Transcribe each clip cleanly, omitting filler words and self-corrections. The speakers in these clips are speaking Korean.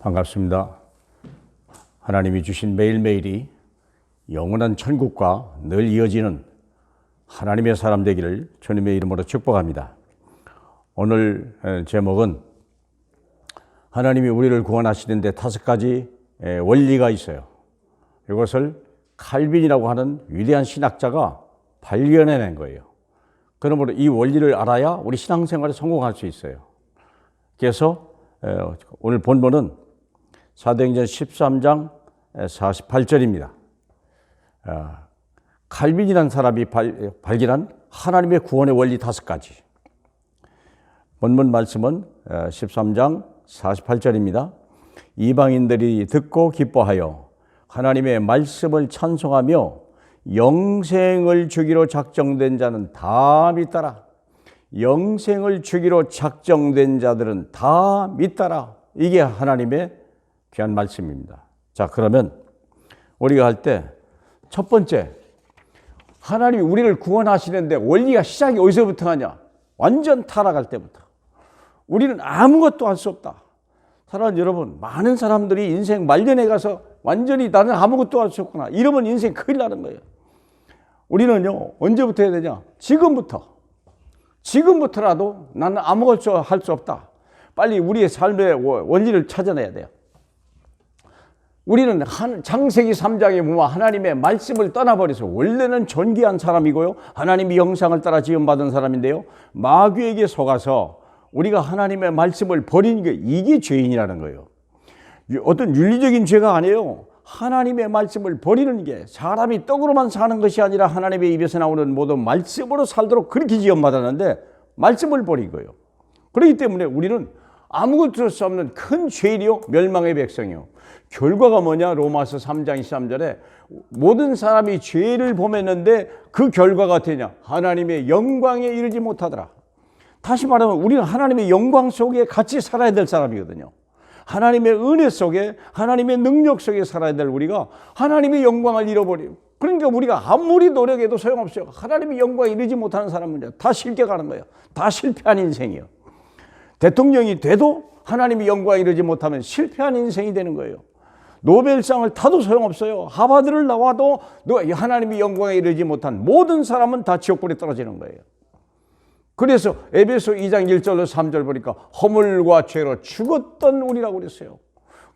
반갑습니다. 하나님이 주신 매일매일이 영원한 천국과 늘 이어지는 하나님의 사람 되기를 주님의 이름으로 축복합니다. 오늘 제목은 하나님이 우리를 구원하시는데 5가지 원리가 있어요. 이것을 칼빈이라고 하는 위대한 신학자가 발견해낸 거예요. 그러므로 이 원리를 알아야 우리 신앙생활에 성공할 수 있어요. 그래서 오늘 본문은 사도행전 13장 48절입니다. 칼빈이라는 사람이 발견한 하나님의 구원의 원리 5가지. 본문 말씀은 13장 48절입니다. 이방인들이 듣고 기뻐하여 하나님의 말씀을 찬송하며 영생을 주기로 작정된 자는 다 믿더라. 영생을 주기로 작정된 자들은 다 믿더라. 이게 하나님의 귀한 말씀입니다. 자, 그러면 우리가 할 때 첫 번째, 하나님이 우리를 구원하시는데 원리가 시작이 어디서부터 하냐? 완전 타락할 때부터. 우리는 아무것도 할 수 없다. 사랑하는 여러분, 많은 사람들이 인생 말년에 가서 완전히 나는 아무것도 할 수 없구나, 이러면 인생 큰일 나는 거예요. 우리는요, 언제부터 해야 되냐? 지금부터라도 나는 아무것도 할 수 없다. 빨리 우리의 삶의 원리를 찾아내야 돼요. 우리는 창세기 3장에 보면 하나님의 말씀을 떠나버려서 원래는 존귀한 사람이고요, 하나님의 형상을 따라 지음받은 사람인데요, 마귀에게 속아서 우리가 하나님의 말씀을 버리는 게 이게 죄인이라는 거예요. 어떤 윤리적인 죄가 아니에요. 하나님의 말씀을 버리는 게, 사람이 떡으로만 사는 것이 아니라 하나님의 입에서 나오는 모든 말씀으로 살도록 그렇게 지음받았는데 말씀을 버린 거예요. 그렇기 때문에 우리는 아무것도 할 수 없는 큰 죄인이요, 멸망의 백성이요. 결과가 뭐냐? 로마서 3장 23절에 모든 사람이 죄를 범했는데 그 결과가 되냐? 하나님의 영광에 이르지 못하더라. 다시 말하면 우리는 하나님의 영광 속에 같이 살아야 될 사람이거든요. 하나님의 은혜 속에, 하나님의 능력 속에 살아야 될 우리가 하나님의 영광을 잃어버려요. 그러니까 우리가 아무리 노력해도 소용없어요. 하나님의 영광에 이르지 못하는 사람은 다 실격하는 거예요. 다 실패한 인생이에요. 대통령이 돼도 하나님의 영광에 이르지 못하면 실패한 인생이 되는 거예요. 노벨상을 타도 소용없어요. 하버드를 나와도 하나님의 영광에 이르지 못한 모든 사람은 다 지옥불에 떨어지는 거예요. 그래서 에베소 2장 1절로 3절 보니까 허물과 죄로 죽었던 우리라고 그랬어요.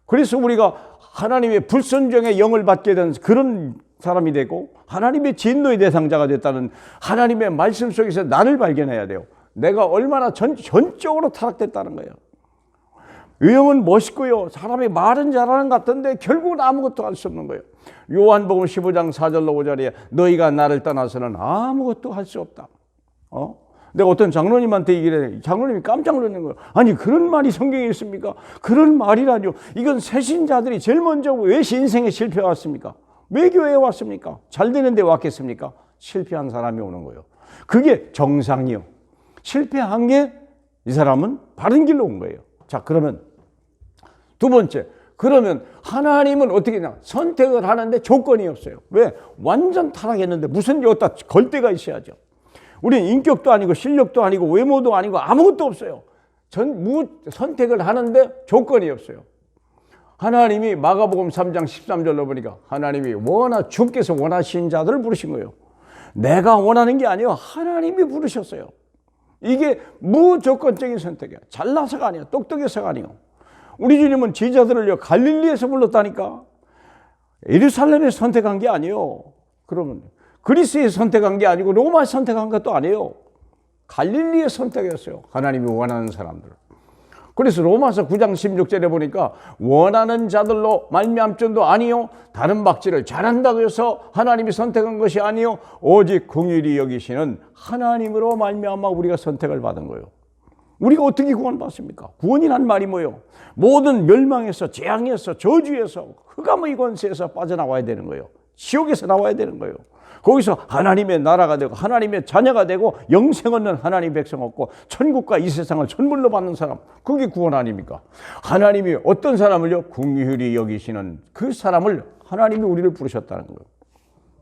그래서 우리가 하나님의 불순종의 영을 받게 된 그런 사람이 되고 하나님의 진노의 대상자가 됐다는 하나님의 말씀 속에서 나를 발견해야 돼요. 내가 얼마나 전적으로 타락됐다는 거예요. 의형은 멋있고요, 사람이 말은 잘하는 것 같은데 결국은 아무것도 할 수 없는 거예요. 요한복음 15장 4절로 5절에 너희가 나를 떠나서는 아무것도 할 수 없다. 내가 어떤 장로님한테 얘기를 해. 장로님이 깜짝 놀라는 거예요. 아니, 그런 말이 성경에 있습니까? 그런 말이라뇨. 이건 새신자들이 제일 먼저 왜 인생에 실패해 왔습니까? 왜 교회에 왔습니까? 잘 되는 데 왔겠습니까? 실패한 사람이 오는 거예요. 그게 정상이요. 실패한 게 이 사람은 바른 길로 온 거예요. 자, 그러면 두 번째, 그러면 하나님은 어떻게 하냐? 선택을 하는데 조건이 없어요. 왜? 완전 타락했는데 무슨 여기다 걸 데가 있어야죠. 우리는 인격도 아니고 실력도 아니고 외모도 아니고 아무것도 없어요. 선택을 하는데 조건이 없어요. 하나님이 마가복음 3장 13절로 보니까 하나님이 주께서 원하신 자들을 부르신 거예요. 내가 원하는 게 아니에요. 하나님이 부르셨어요. 이게 무조건적인 선택이야. 잘나서가 아니야. 똑똑해서가 아니에요. 우리 주님은 제자들을요, 갈릴리에서 불렀다니까. 예루살렘에 선택한 게 아니에요. 그러면 그리스에 선택한 게 아니고 로마에 선택한 것도 아니에요. 갈릴리에 선택했어요. 하나님이 원하는 사람들. 그래서 로마서 9장 16절에 보니까 원하는 자들로 말미암 줄도 아니요, 다른 박지를 잘한다고 해서 하나님이 선택한 것이 아니요, 오직 긍휼히 여기시는 하나님으로 말미암아 우리가 선택을 받은 거예요. 우리가 어떻게 구원받습니까? 구원이란 말이 뭐예요? 모든 멸망에서, 재앙에서, 저주에서, 흑암의 권세에서 빠져나와야 되는 거예요. 지옥에서 나와야 되는 거예요. 거기서 하나님의 나라가 되고 하나님의 자녀가 되고 영생 얻는 하나님의 백성 얻고 천국과 이 세상을 선물로 받는 사람, 그게 구원 아닙니까? 하나님이 어떤 사람을요? 긍휼히 여기시는 그 사람을 하나님이 우리를 부르셨다는 거예요.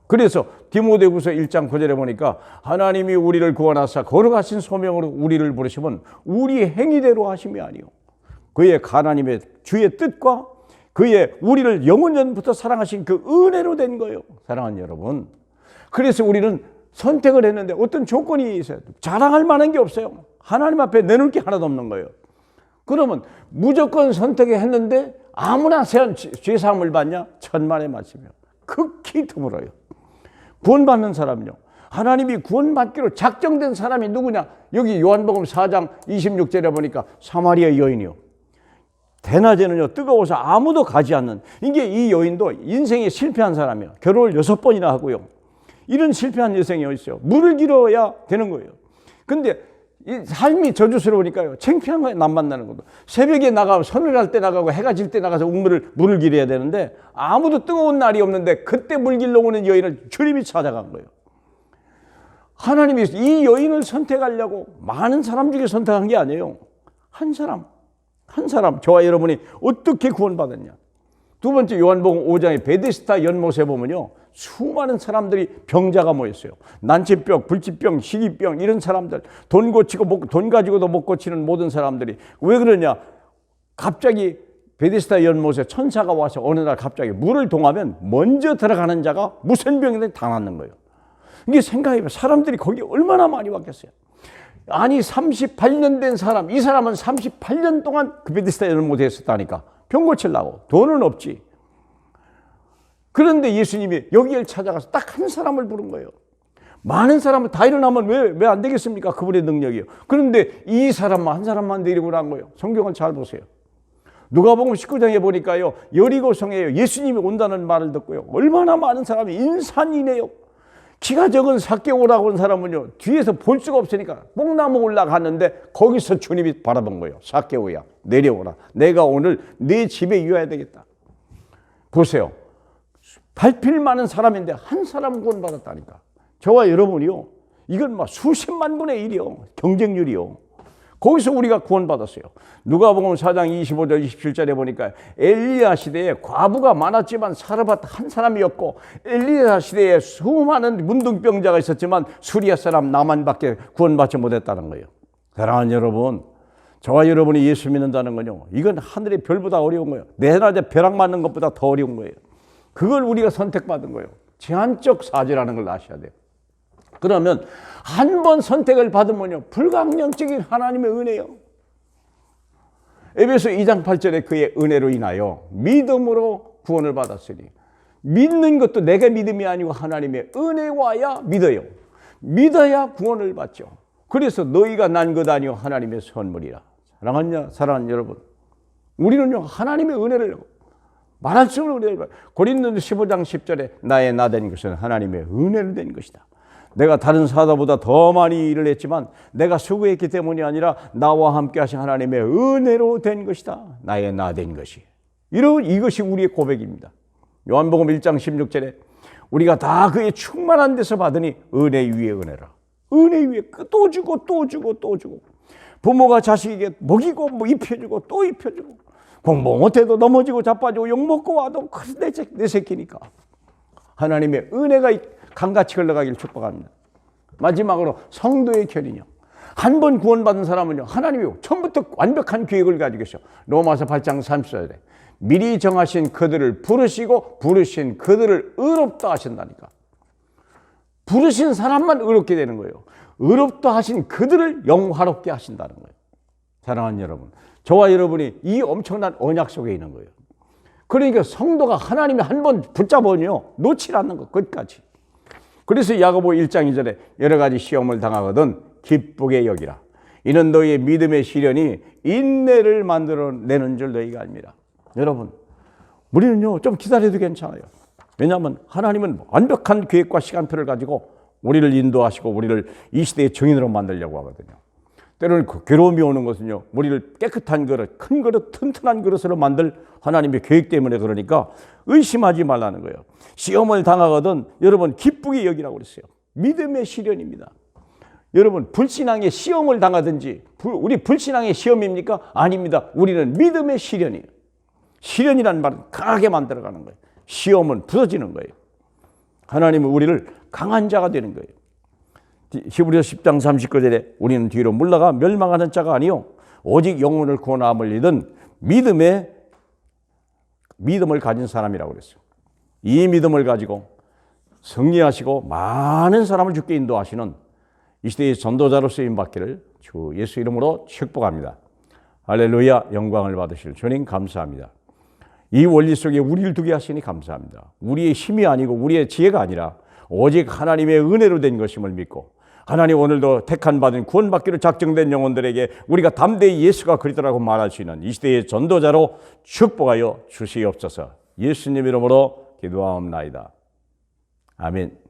그래서 디모데후서 1장 9절에 보니까 하나님이 우리를 구원하사 거룩하신 소명으로 우리를 부르시면 우리 행위대로 하심이 아니요, 그의 하나님의 주의 뜻과 그의 우리를 영원전부터 사랑하신 그 은혜로 된 거예요. 사랑하는 여러분. 그래서 우리는 선택을 했는데 어떤 조건이 있어요. 자랑할 만한 게 없어요. 하나님 앞에 내놓을 게 하나도 없는 거예요. 그러면 무조건 선택했는데 아무나 죄사함을 받냐? 천만의 말씀이요. 극히 드물어요. 구원받는 사람은요. 하나님이 구원받기로 작정된 사람이 누구냐? 여기 요한복음 4장 26절에 보니까 사마리아 여인이요. 대낮에는요 뜨거워서 아무도 가지 않는, 이게 이 여인도 인생에 실패한 사람이에요. 결혼을 6번이나 하고요. 이런 실패한 여성이 어디 있어요? 물을 길어야 되는 거예요. 근데 이 삶이 저주스러우니까요 창피한 거예요. 남 만나는 것도. 새벽에 나가고 서늘할 때 나가고 해가 질 때 나가서 물을 길어야 되는데 아무도 뜨거운 날이 없는데 그때 물 길러 오는 여인을 주님이 찾아간 거예요. 하나님이 이 여인을 선택하려고 많은 사람 중에 선택한 게 아니에요. 한 사람, 저와 여러분이 어떻게 구원받았냐. 두 번째, 요한복음 5장의 베데스다 연못에 보면요 수많은 사람들이 병자가 모였어요. 난치병, 불치병, 희귀병, 이런 사람들, 돈 가지고도 못 고치는 모든 사람들이. 왜 그러냐? 갑자기 베데스다 연못에 천사가 와서 어느 날 갑자기 물을 동하면 먼저 들어가는 자가 무슨 병이든 다 낫는 거예요. 이게 생각해보면 사람들이 거기 얼마나 많이 왔겠어요. 아니 38년 된 사람, 이 사람은 38년 동안 그 베데스다 연못에 있었다니까. 병 고치려고. 돈은 없지. 그런데 예수님이 여기를 찾아가서 딱 한 사람을 부른 거예요. 많은 사람은 다 일어나면 왜 안 되겠습니까? 그분의 능력이요. 그런데 이 사람만, 한 사람만 데리고 난 거예요. 성경을 잘 보세요. 누가복음 19장에 보니까요 여리고성에 예수님이 온다는 말을 듣고요 얼마나 많은 사람이 인산이네요. 키가 적은 삭개오라고 하는 사람은요 뒤에서 볼 수가 없으니까 뽕나무 올라갔는데 거기서 주님이 바라본 거예요. 삭개오야 내려오라. 내가 오늘 네 집에 유해야 되겠다. 보세요. 발필 많은 사람인데 한 사람 구원받았다니까. 저와 여러분이요 이건 막 수십만 분의 1이요. 경쟁률이요. 거기서 우리가 구원받았어요. 누가복음 4장 25절 27절에 보니까 엘리야 시대에 과부가 많았지만 사르밧 한 사람이었고, 엘리야 시대에 수많은 문둥병자가 있었지만 수리아 사람 나만밖에 구원받지 못했다는 거예요. 사랑하는 여러분, 저와 여러분이 예수 믿는다는 건요 이건 하늘의 별보다 어려운 거예요. 내낮에 벼락 맞는 것보다 더 어려운 거예요. 그걸 우리가 선택받은 거예요. 제한적 사죄라는 걸 아셔야 돼요. 그러면 한 번 선택을 받으면요 불가항력적인 하나님의 은혜요. 에베소 2장 8절에 그의 은혜로 인하여 믿음으로 구원을 받았으니. 믿는 것도 내가 믿음이 아니고 하나님의 은혜와야 믿어요. 믿어야 구원을 받죠. 그래서 너희가 난 것 아니요 하나님의 선물이라. 사랑하는 여러분, 우리는요 하나님의 은혜를 말할 수 없는 은혜를 받아요. 고린도서 15장 10절에 나의 나 된 것은 하나님의 은혜로 된 것이다. 내가 다른 사도보다 더 많이 일을 했지만 내가 수고했기 때문이 아니라 나와 함께 하신 하나님의 은혜로 된 것이다. 나의 나 된 것이. 이것이 우리의 고백입니다. 요한복음 1장 16절에 우리가 다 그의 충만한 데서 받으니 은혜 위에 은혜라. 은혜 위에 또 주고 또 주고 또 주고. 부모가 자식에게 먹이고 입혀주고 또 입혀주고. 공부 못해도 넘어지고 자빠지고 욕먹고 와도 내 새끼니까. 하나님의 은혜가 강같이 흘러가기를 축복합니다. 마지막으로 성도의 결의요. 한 번 구원받은 사람은요 하나님이 처음부터 완벽한 계획을 가지고 계셔. 로마서 8장 30절에 미리 정하신 그들을 부르시고 부르신 그들을 의롭다 하신다니까. 부르신 사람만 의롭게 되는 거예요. 의롭다 하신 그들을 영화롭게 하신다는 거예요. 사랑하는 여러분, 저와 여러분이 이 엄청난 언약 속에 있는 거예요. 그러니까 성도가 하나님이 한 번 붙잡으면요 놓지 않는 것 끝까지. 그래서 야고보 1장 2절에 여러 가지 시험을 당하거든 기쁘게 여기라. 이는 너희의 믿음의 시련이 인내를 만들어내는 줄 너희가 압니다. 여러분, 우리는요 좀 기다려도 괜찮아요. 왜냐하면 하나님은 완벽한 계획과 시간표를 가지고 우리를 인도하시고 우리를 이 시대의 증인으로 만들려고 하거든요. 때로는 그 괴로움이 오는 것은요 우리를 깨끗한 그릇, 큰 그릇, 튼튼한 그릇으로 만들 하나님의 계획 때문에 그러니까 의심하지 말라는 거예요. 시험을 당하거든 여러분 기쁘게 여기라고 그랬어요. 믿음의 시련입니다. 여러분, 불신앙의 시험을 당하든지 우리 불신앙의 시험입니까? 아닙니다. 우리는 믿음의 시련이에요. 시련이라는 말은 강하게 만들어가는 거예요. 시험은 부서지는 거예요. 하나님은 우리를 강한 자가 되는 거예요. 히브리서 10장 39절에 우리는 뒤로 물러가 멸망하는 자가 아니요 오직 영혼을 구원함을 이든 믿음을 가진 사람이라고 그랬어요. 이 믿음을 가지고 승리하시고 많은 사람을 주께 인도하시는 이 시대의 전도자로 쓰임 받기를 주 예수 이름으로 축복합니다. 할렐루야. 영광을 받으실 주님 감사합니다. 이 원리 속에 우리를 두게 하시니 감사합니다. 우리의 힘이 아니고 우리의 지혜가 아니라 오직 하나님의 은혜로 된 것임을 믿고 하나님 오늘도 택한 받은 구원받기로 작정된 영혼들에게 우리가 담대히 예수가 그리스도라고 말할 수 있는 이 시대의 전도자로 축복하여 주시옵소서. 예수님 이름으로 기도하옵나이다. 아멘.